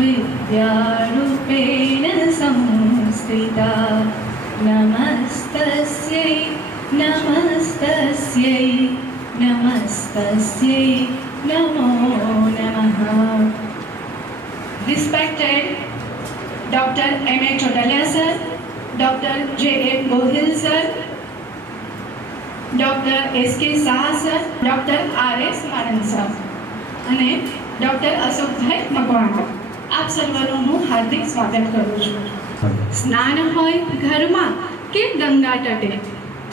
विद्यारूपेण संस्थिता नमस्तस्यै नमस्तस्यै नमस्तस्यै नमो नमः। Respected Dr. M.A. Chotalia sir, Dr. J.A. Gohil sir, Dr. S.K. Saha sir, Dr. R.S. Maran sir અને ડૉક્ટર અશોકભાઈ મકવાણા, આપ સર્વનું હું હાર્દિક સ્વાગત કરું છું. સ્નાન હોય ઘરમાં કે ગંગા તટે,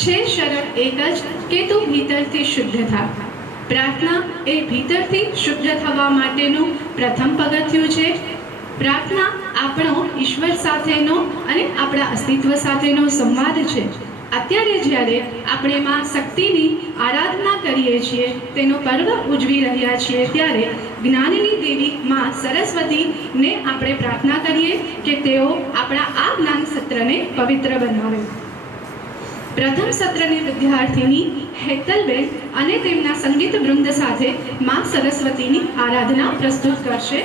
છે શરત એક જ કે તું ભીતરથી શુદ્ધ થા. પ્રાર્થના એ ભીતરથી શુદ્ધ થવા માટેનું પ્રથમ પગથિયું છે. પ્રાર્થના આપણો ઈશ્વર સાથેનો અને આપણા અસ્તિત્વ સાથેનો સંવાદ છે. અત્યારે જ્યારે આપણે માં શક્તિની આરાધના કરીએ છીએ, તેનો પર્વ ઉજવી રહ્યા છીએ, ત્યારે જ્ઞાનની દેવી માં સરસ્વતીને આપણે પ્રાર્થના કરીએ કે તેઓ આપણા આ જ્ઞાન સત્રને પવિત્ર બનાવે. પ્રથમ સત્રની વિદ્યાર્થીની હેતલબેન અને તેમના સંગીત વૃંદ સાથે માં સરસ્વતીની આરાધના પ્રસ્તુત કરશે.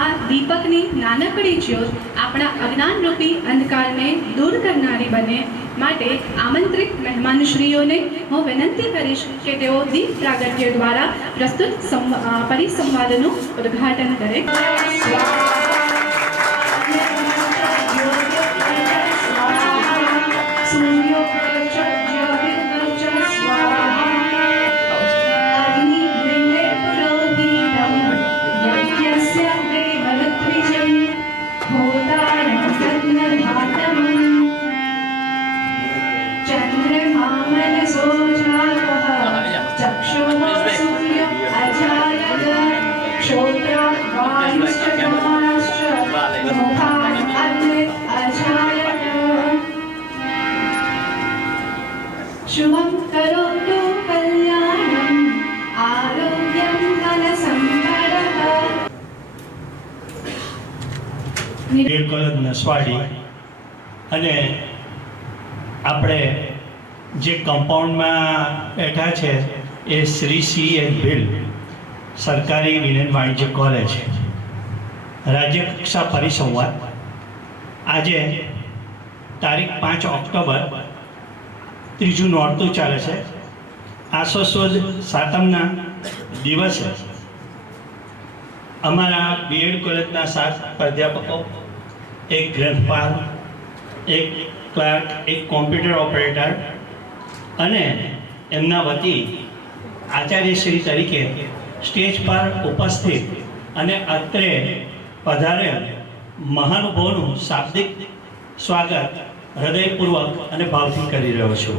આ દીપકની નાનકડી જ્યોત આપણા અજ્ઞાનરૂપી અંધકારને દૂર કરનારી બને માટે આમંત્રિત મહેમાનશ્રીઓને હું વિનંતી કરીશ કે તેઓ દીપ પ્રાગટ્ય દ્વારા પ્રસ્તુત પરિસંવાદનું ઉદ્ઘાટન કરે. शुभं करोतु कल्याणं आरोग्यं धनसम्पदः. બિલકુલ નસવાડી અને આપણે જે કમ્પાઉન્ડમાં બેઠા છે એ શ્રી સી એચ ભીલ સરકારી વિજ્ઞાન વાણિજ્ય કોલેજ રાજ્ય કક્ષા પરિસંવાદ આજે તારીખ 5 ઓક્ટોબર ત્રીજું નોરતું ચાલે છે. આસો સુદ સાતમના દિવસે અમારા બીએડ કોલેજના 7 પ્રાધ્યાપકો, એક ગ્રંથપાલ, એક ક્લાર્ક, એક કોમ્પ્યુટર ઓપરેટર અને એમના વતી આચાર્યશ્રી તરીકે સ્ટેજ પર ઉપસ્થિત અને અત્રે પધારેલ મહાનુભાવોનું શાબ્દિક સ્વાગત હૃદયપૂર્વક અને ભાવથી કરી રહ્યો છું.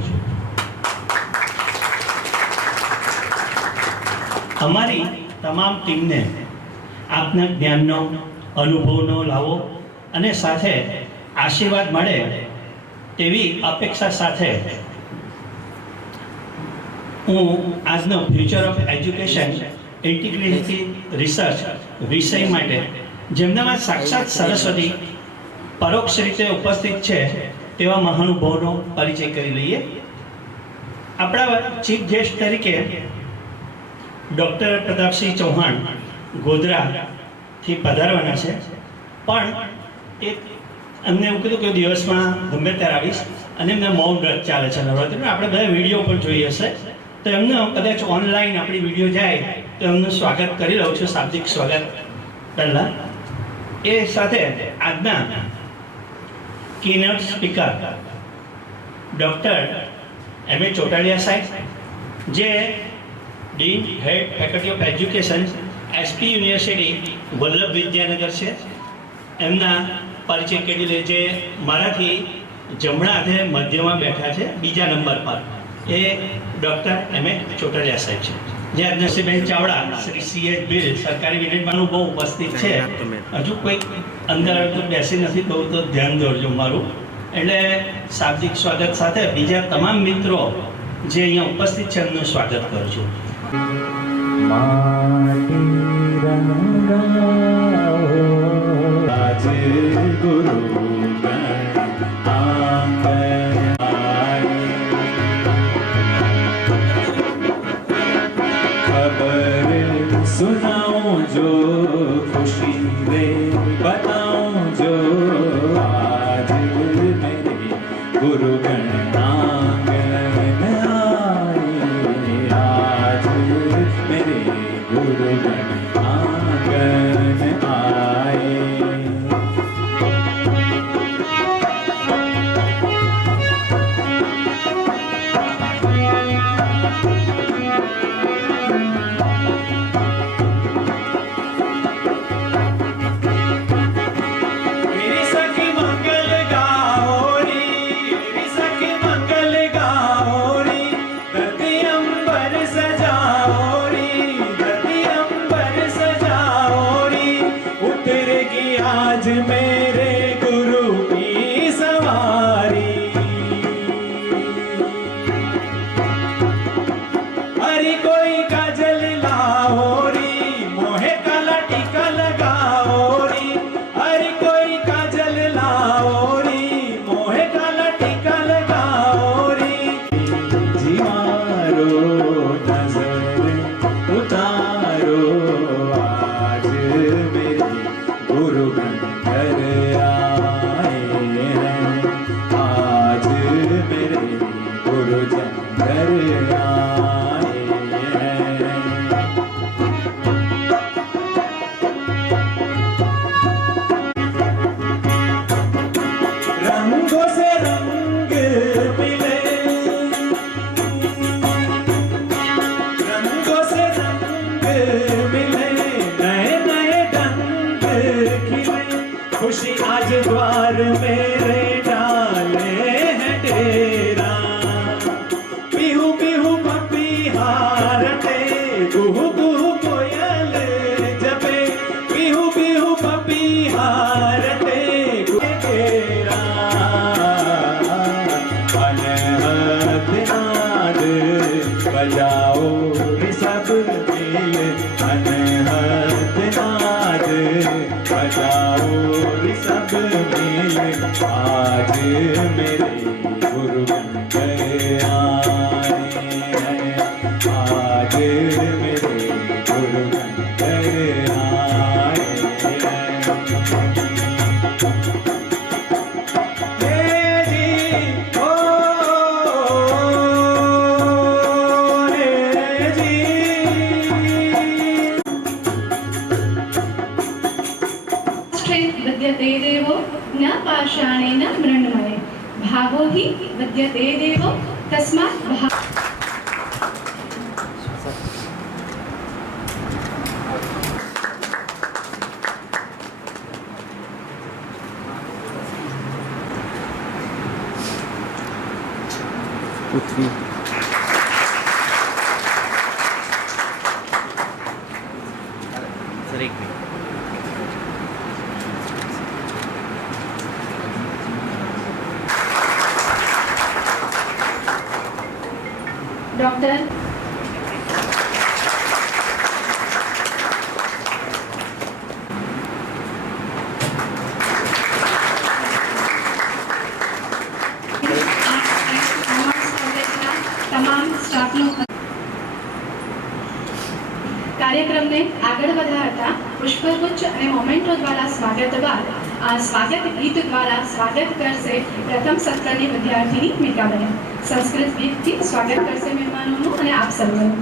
અમારી તમામ ટીમને આપના જ્ઞાનનો, અનુભવનો લાવો અને સાથે આશીર્વાદ મળે તેવી અપેક્ષા સાથે હું આજનો future of education integrated research વિષય માટે જેમનામાં સાક્ષાત સરસ્વતી પરોક્ષ રીતે ઉપસ્થિત છે તેવા મહાનુભાવોનો પરિચય કરી લઈએ. આપણા ચીફ ગેસ્ટ તરીકે ડૉક્ટર પ્રતાપસિંહ ચૌહાણ ગોધરાથી પધારવાના છે, પણ એમને એવું કીધું કે દિવસમાં ગમે ત્યારે આવીશ અને એમને મૌન વ્રત ચાલે છે નવરાત્રિનું. આપણે બધા વિડીયો પણ જોઈ હશે તો એમનું કદાચ ઓનલાઈન આપણી વિડીયો જાય તો એમનું સ્વાગત કરી લઉં છું, શાબ્દિક સ્વાગત પહેલાં. એ સાથે આજના keynote speaker doctor M A. Chotaliya સાહેબ, જે dean head faculty of education SP University Vallabh Vidyanagar છે, એમના પરિચય કરી લે. જે મારાથી જમણા હાથે મધ્યમાં બેઠા છે બીજા નંબર પર, એ ડૉક્ટર એમ.એ. ચોટાલિયા સાહેબ છે. જે નરસિંહબેન ચાવડા શ્રી સી એચ ભીલ સરકારી વિજ્ઞાનમાં બહુ ઉપસ્થિત છે. હજુ કોઈ અંદર બેસી નથી, બહુ તો ધ્યાન દોરજો મારું. એટલે શાબ્દિક સ્વાગત સાથે બીજા તમામ મિત્રો જે અહીંયા ઉપસ્થિત છે એમનું સ્વાગત કરું છું. सुनाऊं जो खुशी रे बताऊं जो आज मेरे गुरुगण आंगन आए, आज मेरे गुरुगण आंगन आए. आज मेरे गुरु की सवारी, अरे कोई काजल लाओ री, मोहे काला टीका लगाओ री, अरे कोई काजल लाओ री, मोहे काला टीका लगाओ री. जीवारो नजर उतारो, आज मेरे गुरुगण घर आए हैं, आज मेरे गुरुजन घर आए हैं. रंगों से रंग मिले, रंगों से रंग मिले, नए नए ढंग खिले, खुशी आज द्वार मेरे डाले हैं डेरा. बिहू बिहू पपी हारते, गुहू गुहू कोयल जपे, बिहू बिहू पपी हारते तेरा. अनहद नाद बजाओ रे सब मिल, अनहद नाद बजाओ रे सब आज मेरे गुरु बनकर आए हैं, आज मेरे गुरु बनकर आए हैं। जी ओ रे जी विद्यते देवो न पाषाणेन मृण्मये भावो हि विद्यते देवो तस्मात् पृथ्वी सर एक मिनट डॉक्टर તમામ સ્ટાફનો કાર્યક્રમને આગળ વધારતા પુષ્પગુચ્છ અને મોમેન્ટો દ્વારા સ્વાગત બાદ આ સ્વાગત ગીત દ્વારા સ્વાગત કરશે પ્રથમ સત્રની વિદ્યાર્થીની મીકાબેન. સંસ્કૃત ગીતથી સ્વાગત કરશે મહેમાનોનું અને આપ સર્વનું.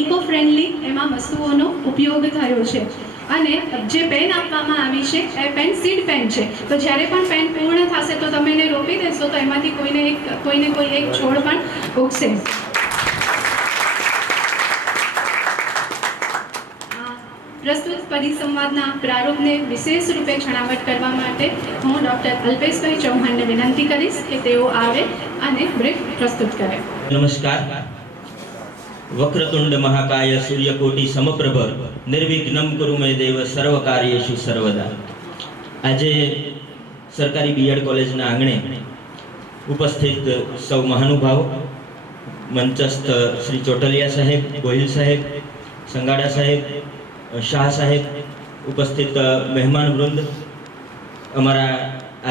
ઇકો ફ્રેન્ડલી એમાં વસ્તુઓનો ઉપયોગ થયો છે અને જે પેન આપવામાં આવી છે એ પેન સીડ પેન છે. તો જ્યારે પણ પેન પૂર્ણ થશે તો તમે એને રોપી દેશો તો એમાંથી કોઈને કોઈ એક છોડ પણ ઉગશે. પ્રસ્તુત પરિસંવાદના પ્રારંભને વિશેષ રૂપે છણાવટ કરવા માટે હું ડૉક્ટર અલ્પેશભાઈ ચૌહાણને વિનંતી કરીશ કે તેઓ આવે અને બ્રીફ પ્રસ્તુત કરે. નમસ્કાર. વક્રતુંડ મહાકાય સૂર્યકોટિ સમપ્રભ નિર્વિઘ્નમ કુરુ મે દેવ સર્વ કાર્યેષુ સર્વદા. આજે સરકારી બીએડ કોલેજના આંગણે ઉપસ્થિત સૌ મહાનુભાવો, મંચસ્થ શ્રી ચોટલિયા સાહેબ, ગોહિલ સાહેબ, સંગાડા સાહેબ, શાહ સાહેબ, ઉપસ્થિત મહેમાન વૃંદ, અમારા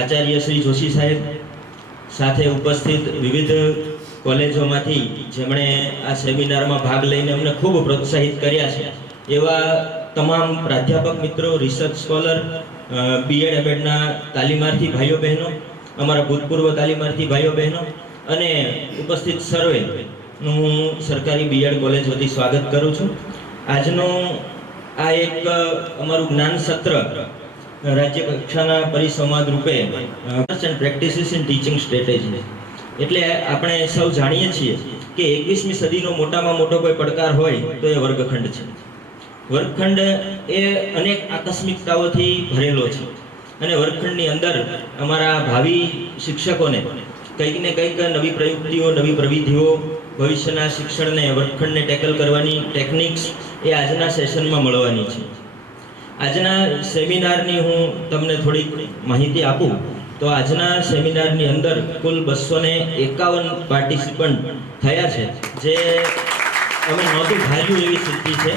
આચાર્ય શ્રી જોશી સાહેબ, સાથે ઉપસ્થિત વિવિધ કોલેજોમાંથી જેમણે આ સેમિનારમાં ભાગ લઈને અમને ખૂબ પ્રોત્સાહિત કર્યા છે એવા તમામ પ્રાધ્યાપક મિત્રો, રિસર્ચ સ્કોલર, બીએડ એમએડના તાલીમાર્થી ભાઈઓ બહેનો, અમારા ભૂતપૂર્વ તાલીમાર્થી ભાઈઓ બહેનો અને ઉપસ્થિત સર્વેનું હું સરકારી બીએડ કોલેજ વતી સ્વાગત કરું છું. આજનો આ એક અમારું જ્ઞાન સત્ર રાજ્ય કક્ષાના પરિસંવાદ રૂપે પ્રેક્ટિસિસ ઇન ટીચિંગ સ્ટ્રેટેજી. એટલે આપણે સૌ જાણીએ છીએ કે 21મી સદીનો મોટામાં મોટો કોઈ પડકાર હોય તો એ વર્ગખંડ છે. વર્ગખંડ એ અનેક આકસ્મિકતાઓથી ભરેલો છે અને વર્ગખંડની અંદર અમારા ભાવિ શિક્ષકોને કંઈક ને કંઈક નવી પ્રયુક્તિઓ, નવી પ્રવિધિઓ, ભવિષ્યના શિક્ષણને, વર્ગખંડને ટેકલ કરવાની ટેકનિક્સ એ આજના સેશનમાં મળવાની છે. આજના સેમિનારની હું તમને થોડીક માહિતી આપું તો આજના સેમિનારની અંદર કુલ 251 પાર્ટિસિપન્ટ થયા છે, જે અમે નહોતું ધાર્યું એવી સિદ્ધિ છે.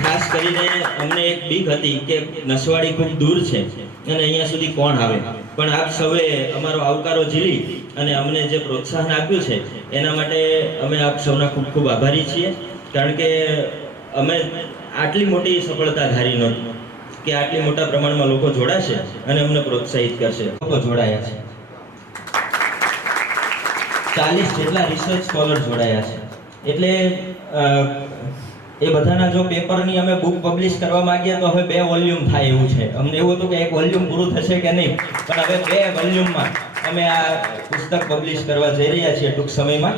ખાસ કરીને અમને એક બીક હતી કે નસવાડી ખૂબ દૂર છે અને અહીંયા સુધી કોણ આવે, પણ આપ સૌએ અમારો આવકારો ઝીલી અને અમને જે પ્રોત્સાહન આપ્યું છે એના માટે અમે આપ સૌના ખૂબ ખૂબ આભારી છીએ. કારણ કે અમે આટલી મોટી સફળતા ધારી નહોતી કે આટલી મોટા પ્રમાણમાં લોકો જોડાશે અને અમને પ્રોત્સાહિત કરશે. લોકો જોડાયા છે, 40 જેટલા રિસર્ચ સ્કોલર જોડાયા છે. એટલે એ બધાના જો પેપરની અમે બુક પબ્લિશ કરવા માંગીએ તો હવે 2 વોલ્યુમ થાય એવું છે. અમને એવું હતું કે 1 વોલ્યુમ પૂરું થશે કે નહીં, પણ હવે 2 વોલ્યુમમાં અમે આ પુસ્તક પબ્લિશ કરવા જઈ રહ્યા છીએ ટૂંક સમયમાં.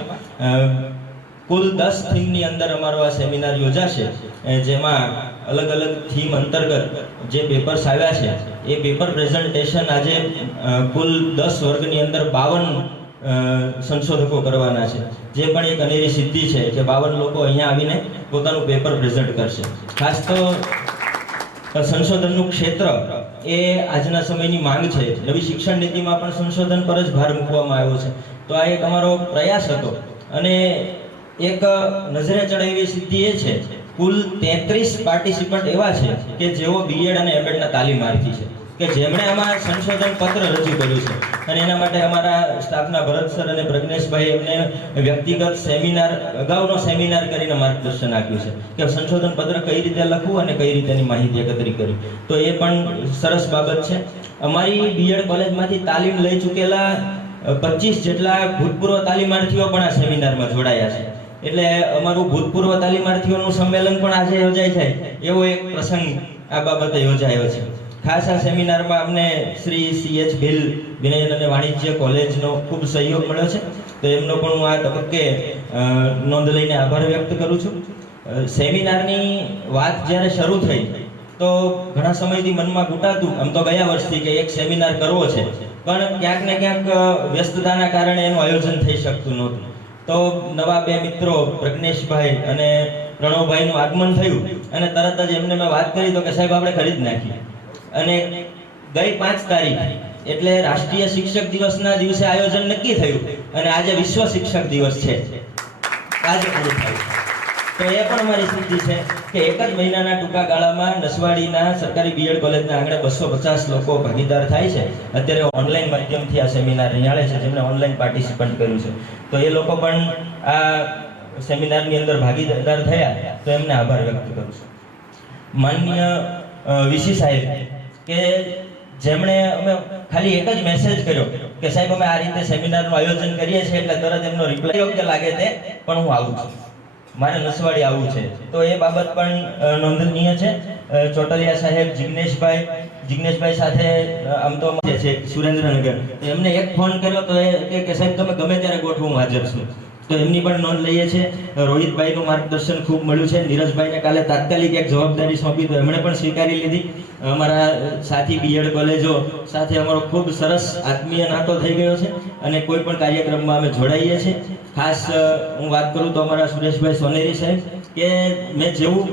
કુલ 10 થીમની અંદર અમારો આ સેમિનાર યોજાશે, જેમાં અલગ અલગ થીમ અંતર્ગત જે પેપર્સ આવ્યા છે એ પેપર પ્રેઝન્ટેશન આજે કુલ 10 વર્ગની અંદર 52 સંશોધકો કરવાના છે, જે પણ એક અનેરી સિદ્ધિ છે કે 52 લોકો અહીંયા આવીને પોતાનું પેપર પ્રેઝન્ટ કરશે. ખાસ તો સંશોધનનું ક્ષેત્ર એ આજના સમયની માંગ છે. નવી શિક્ષણ નીતિમાં પણ સંશોધન પર જ ભાર મૂકવામાં આવ્યો છે. તો આ એક અમારો પ્રયાસ હતો અને એક નજરે ચડે એવી સિદ્ધિ એ છે કુલ 33 પાર્ટિસિપન્ટ એવા છે કે જેઓ બીએડ અને એમએડના તાલીમાર્થી છે કે જેમણે આમાં સંશોધન પત્ર રજૂ કર્યું છે. અને એના માટે અમારા સ્ટાફના ભરત સર અને પ્રજ્ઞેશભાઈ એમને વ્યક્તિગત સેમિનાર, અગાઉનો સેમિનાર કરીને માર્ગદર્શન આપ્યું છે કે સંશોધન પત્ર કઈ રીતે લખવું અને કઈ રીતે એની માહિતી એકત્રિત કરવી. તો એ પણ સરસ બાબત છે. અમારી બીએડ કોલેજમાંથી તાલીમ લઈ ચૂકેલા 25 જેટલા ભૂતપૂર્વ તાલીમાર્થીઓ પણ આ સેમિનારમાં જોડાયા છે. એટલે અમારું ભૂતપૂર્વ તાલીમાર્થીઓનું સંમેલન પણ આજે યોજાય છે એવો એક પ્રસંગ આ બાબતે યોજાયો છે. ખાસ આ સેમિનારમાં અમને શ્રી CH ભીલ વિનયન અને વાણિજ્ય કોલેજનો ખૂબ સહયોગ મળ્યો છે, તો એમનો પણ હું આ તબક્કે નોંધ લઈને આભાર વ્યક્ત કરું છું. સેમિનારની વાત જ્યારે શરૂ થઈ તો ઘણા સમયથી મનમાં ઘૂંટાતું, આમ તો ગયા વર્ષથી કે એક સેમિનાર કરવો છે, પણ ક્યાંક ને ક્યાંક વ્યસ્તતાના કારણે એનું આયોજન થઈ શકતું નહોતું. તો નવા 2 મિત્રો પ્રજ્ઞેશભાઈ અને પ્રણવભાઈનું આગમન થયું અને તરત જ એમને મેં વાત કરી તો કે સાહેબ આપણે કરી જ નાખીએ. અને ગઈ 5 તારીખ એટલે રાષ્ટ્રીય શિક્ષક દિવસના દિવસે આયોજન નક્કી થયું અને આજે વિશ્વ શિક્ષક દિવસ છે, આજે પૂરું થયું. તો એ પણ અમારી સિદ્ધિ છે કે એક જ મહિનાના ટૂંકા ગાળામાં નસવાડીના સરકારી બીએડ કોલેજના આંગણે 250 લોકો ભાગીદાર થાય છે. અત્યારે ઓનલાઈન માધ્યમથી આ સેમિનાર નિહાળે છે, જેમણે ઓનલાઈન પાર્ટિસિપન્ટ કર્યું છે. તો એ લોકો પણ આ સેમિનારની અંદર ભાગીદાર થયા, તો એમને આભાર વ્યક્ત કરું છું. માનનીય વીસી સાહેબ કે જેમણે અમે ખાલી એક જ મેસેજ કર્યો કે સાહેબ અમે આ રીતે સેમિનારનું આયોજન કરીએ છીએ, એટલે તરત એમનો રિપ્લાય યોગ્ય લાગે તે પણ હું આવું છું, મારે નસવાડી આવવું છે. તો એ બાબત પણ નોંધનીય છે. ચોટલિયા સાહેબ, જિગ્નેશભાઈ સાથે આમ તો છે સુરેન્દ્રનગર, એમને એક ફોન કર્યો તો એ કે સાહેબ તમે ગમે ત્યારે ગોઠવું, હું હાજર છું. તો એમની પણ નોંધ લઈએ છીએ. રોહિતભાઈનું માર્ગદર્શન ખૂબ મળ્યું છે. નીરજભાઈને કાલે તાત્કાલિક એક જવાબદારી સોંપી તો એમણે પણ સ્વીકારી લીધી. અમારા સાથી બીએડ કોલેજો સાથે અમારો ખૂબ સરસ આત્મીય નાતો થઈ ગયો છે અને કોઈ પણ કાર્યક્રમમાં અમે જોડાઈએ છીએ. ખાસ હું વાત કરું તો અમારા સુરેશભાઈ સોનેરી સાહેબ કે મેં જેવું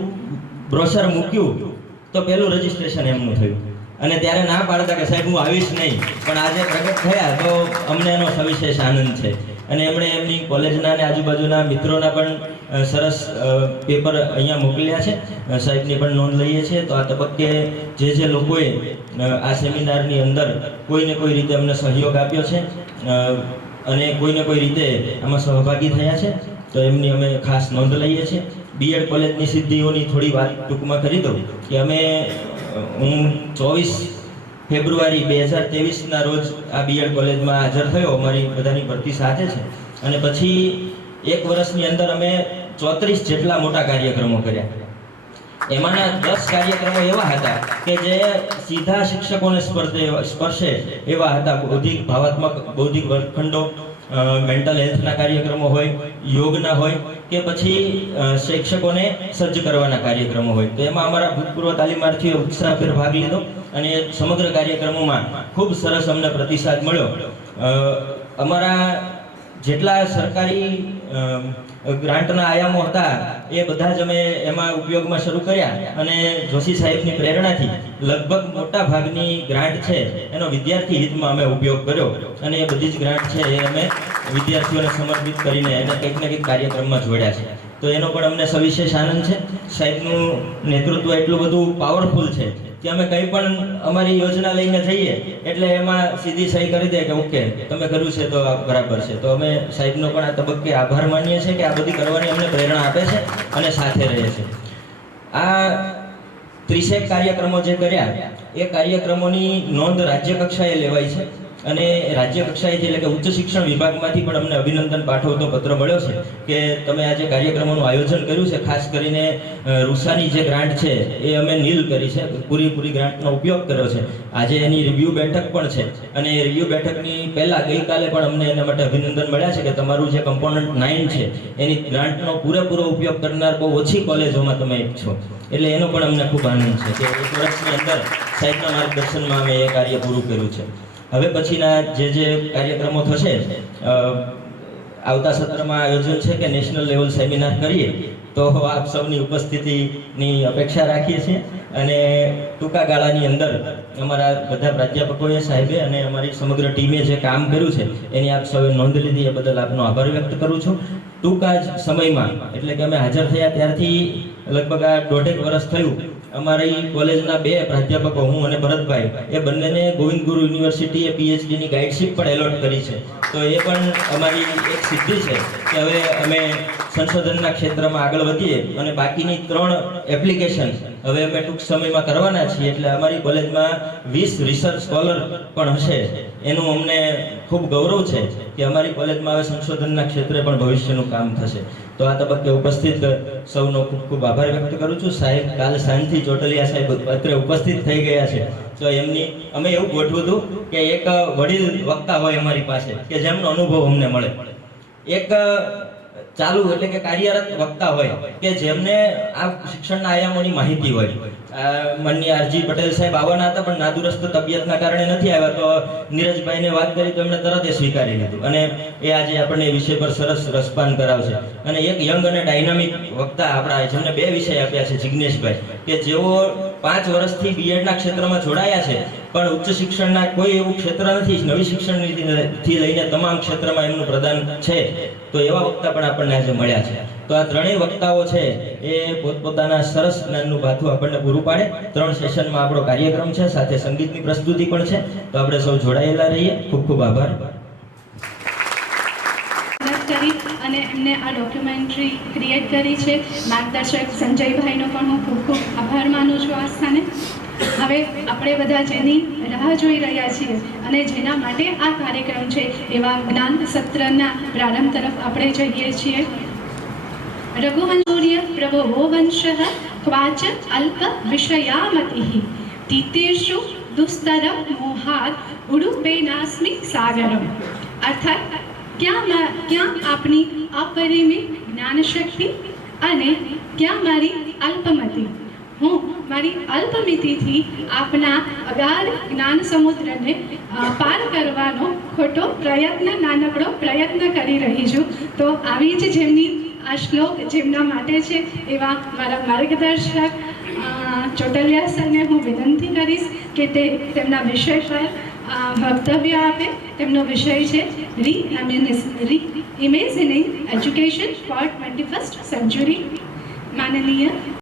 બ્રોશર મૂક્યું તો પહેલું રજીસ્ટ્રેશન એમનું થયું અને ત્યારે ના પાડતા કે સાહેબ હું આવીશ નહીં, પણ આજે પ્રગટ થયા તો અમને એનો સવિશેષ આનંદ છે. અને એમણે એમની કોલેજના અને આજુબાજુના મિત્રોના પણ સરસ પેપર અહીંયા મોકલ્યા છે. સાહેબની પણ નોંધ લઈએ છીએ. તો આ તબક્કે જે લોકોએ આ સેમિનારની અંદર કોઈને કોઈ રીતે અમને સહયોગ આપ્યો છે અને કોઈને કોઈ રીતે આમાં સહભાગી થયા છે તો એમની અમે ખાસ નોંધ લઈએ છીએ. બીએડ કોલેજની સિદ્ધિઓની થોડી વાત ટૂંકમાં કરી દઉં કે હું 24 ફેબ્રુઆરી 2023ના રોજ આ બીએડ કોલેજમાં હાજર થયો. અમારી બધાની ભરતી સાથે છે અને પછી એક વર્ષની અંદર અમે 34 જેટલા મોટા કાર્યક્રમો કર્યા. એમાંના 10 કાર્યક્રમો એવા હતા કે જે સીધા શિક્ષકોને સ્પર્શે એવા હતા. બૌદ્ધિક ભાવાત્મક બૌદ્ધિક વર્ગખંડો, મેન્ટલ હેલ્થના કાર્યક્રમો હોય, યોગના હોય કે પછી શિક્ષકોને સજ્જ કરવાના કાર્યક્રમો હોય. તો એમાં અમારા ભૂતપૂર્વ તાલીમાર્થીઓ ઉત્સાહભેર ભાગ લીધો અને સમગ્ર કાર્યક્રમોમાં ખૂબ સરસ અમને પ્રતિસાદ મળ્યો. અમારા જેટલા સરકારી ગ્રાન્ટના આયામો હતા એ બધા જ અમે એમાં ઉપયોગમાં શરૂ કર્યા અને જોશી સાહેબની પ્રેરણાથી લગભગ મોટા ભાગની ગ્રાન્ટ છે એનો વિદ્યાર્થી હિતમાં અમે ઉપયોગ કર્યો અને એ બધી જ ગ્રાન્ટ છે એ અમે વિદ્યાર્થીઓને સમર્પિત કરીને એને કંઈક ને કંઈક કાર્યક્રમમાં જોડ્યા છે. તો એનો પણ અમને સવિશેષ આનંદ છે. સાહેબનું નેતૃત્વ એટલું બધું પાવરફુલ છે કે અમે કંઈ પણ અમારી યોજના લઈને જઈએ એટલે એમાં સીધી સહી કરી દે કે ઓકે તમે કર્યું છે તો આ બરાબર છે. તો અમે સાહેબનો પણ આ તબક્કે આભાર માનીએ છીએ કે આ બધી કરવાની અમને પ્રેરણા આપે છે અને સાથે રહે છે. આ 30 કાર્યક્રમો જે કર્યા એ કાર્યક્રમોની નોંધ રાજ્ય કક્ષાએ લેવાય છે અને રાજ્ય કક્ષાએથી એટલે કે ઉચ્ચ શિક્ષણ વિભાગમાંથી પણ અમને અભિનંદન પાઠવતો પત્ર મળ્યો છે કે તમે આ જે કાર્યક્રમોનું આયોજન કર્યું છે, ખાસ કરીને રૂસાની જે ગ્રાન્ટ છે એ અમે નીલ કરી છે, પૂરી ગ્રાન્ટનો ઉપયોગ કર્યો છે. આજે એની રિવ્યૂ બેઠક પણ છે અને એ રિવ્યૂ બેઠકની પહેલાં ગઈકાલે પણ અમને એના માટે અભિનંદન મળ્યા છે કે તમારું જે કમ્પોનન્ટ 9 છે એની ગ્રાન્ટનો પૂરેપૂરો ઉપયોગ કરનાર બહુ ઓછી કોલેજોમાં તમે એક છો. એટલે એનો પણ અમને ખૂબ આનંદ છે કે એક વર્ષની અંદર સાહેબના માર્ગદર્શનમાં અમે એ કાર્ય પૂરું કર્યું છે. હવે પછીના જે કાર્યક્રમો થશે, આવતા સત્રમાં આયોજન છે કે નેશનલ લેવલ સેમિનાર કરીએ તો આપ સૌની ઉપસ્થિતિની અપેક્ષા રાખીએ છીએ અને ટૂંકા ગાળાની અંદર અમારા બધા પ્રાધ્યાપકોએ સાહેબે અને અમારી સમગ્ર ટીમે જે કામ કર્યું છે એની આપ સૌએ નોંધ લીધી એ બદલ આપનો આભાર વ્યક્ત કરું છું. ટૂંકા જ સમયમાં એટલે કે અમે હાજર થયા ત્યારથી લગભગ આ 1.5 વર્ષ થયું અમારી કોલેજના 2 પ્રાધ્યાપકો, હું અને ભરતભાઈ, એ બંનેને ગોવિંદ ગુરુ યુનિવર્સિટીએ PhDની ગાઈડશીપ પણ એલોટ કરી છે. તો એ પણ અમારી એક સિદ્ધિ છે કે હવે અમે સંશોધનના ક્ષેત્રમાં આગળ વધીએ અને બાકીની 3 એપ્લિકેશન હવે અમે ટૂંક સમયમાં કરવાના છીએ. એટલે અમારી કોલેજમાં 20 રિસર્ચ સ્કોલર પણ હશે. એનું અમને ખૂબ ગૌરવ છે કે અમારી કોલેજમાં હવે સંશોધનના ક્ષેત્રે પણ ભવિષ્યનું કામ થશે. તો આ તબક્કે ઉપસ્થિત સૌનો ખૂબ ખૂબ આભાર વ્યક્ત કરું છું. સાહેબ કાલ સાંજથી ચોટલિયા સાહેબ અત્રે ઉપસ્થિત થઈ ગયા છે. તો એમની અમે એવું ગોઠવું હતું કે એક વડીલ વક્તા હોય અમારી પાસે કે જેમનો અનુભવ અમને મળે, એક ચાલુ એટલે કે કાર્યરત વક્તા હોય કે જેમને આ શિક્ષણના આયામોની માહિતી હોય. માનનીય આરજી પટેલ સાહેબ આવવાના હતા પણ નાદુરસ્ત તબિયતના કારણે નથી આવ્યા. તો નીરજભાઈને વાત કરી તો એમણે તરત એ સ્વીકારી લીધું અને એ આજે આપણને એ વિષય પર સરસ રસપાન કરાવશે. અને એક યંગ અને ડાયનામિક વક્તા આપણા જેમને 2 વિષય આપ્યા છે, જિગ્નેશભાઈ, કે જેઓ 5 વર્ષથી બીએડના ક્ષેત્રમાં જોડાયા છે પણ ઉચ્ચ શિક્ષણના કોઈ એવું ક્ષેત્ર નથી, નવી શિક્ષણ નીતિથી લઈને તમામ ક્ષેત્રમાં એમનું પ્રદાન છે. તો એવા વક્તા પણ આપણને આજે મળ્યા છે. તો આ 3 વક્તાઓ છે એ પોતપોતાના સરસ જ્ઞાનનું ભાથું આપણને પૂરું પાડે. 3 સેશનમાં આપણો કાર્યક્રમ છે, સાથે સંગીતની પ્રસ્તુતિ પણ છે. તો આપણે સૌ જોડાયેલા રહીએ. ખૂબ ખૂબ આભાર. કરી અને એમને આ ડોક્યુમેન્ટરી ક્રિએટ કરી છે. માર્ગદર્શક સંજયભાઈનો પણ હું ખૂબ ખૂબ આભાર માનું છું આ સ્થાને. હવે આપણે બધા જેની રાહ જોઈ રહ્યા છીએ અને જેના માટે આ કાર્યક્રમ છે એવા જ્ઞાન સત્રના પ્રારંભ તરફ આપણે જઈએ છીએ. રઘુવંશોર્ય પ્રભવો વંશઃ ક્વાચ અલ્પ વિષયામતિઃ તીતીર્ષુ દુસ્તરમ મોહાત ઉડુપેનાસ્મિ સાગરમ. અર્થાત ક્યાં આપની અપરિમિત જ્ઞાનશક્તિ અને ક્યાં મારી અલ્પમતિ? હું મારી અલ્પમિતિથી આપના અગાધ જ્ઞાન સમુદ્રને પાર કરવાનો ખોટો નાનકડો પ્રયત્ન કરી રહી છું. તો આવી જ જેમની આ શ્લોક જેમના માટે છે એવા મારા માર્ગદર્શક ચોટલિયા સરને હું વિનંતી કરીશ કે તે તેમના વિષય પર વક્તવ્ય આપે. તેમનો વિષય છે ઇમેજિનિંગ એજ્યુકેશન ફોર 21st સેન્ચુરી. માનનીય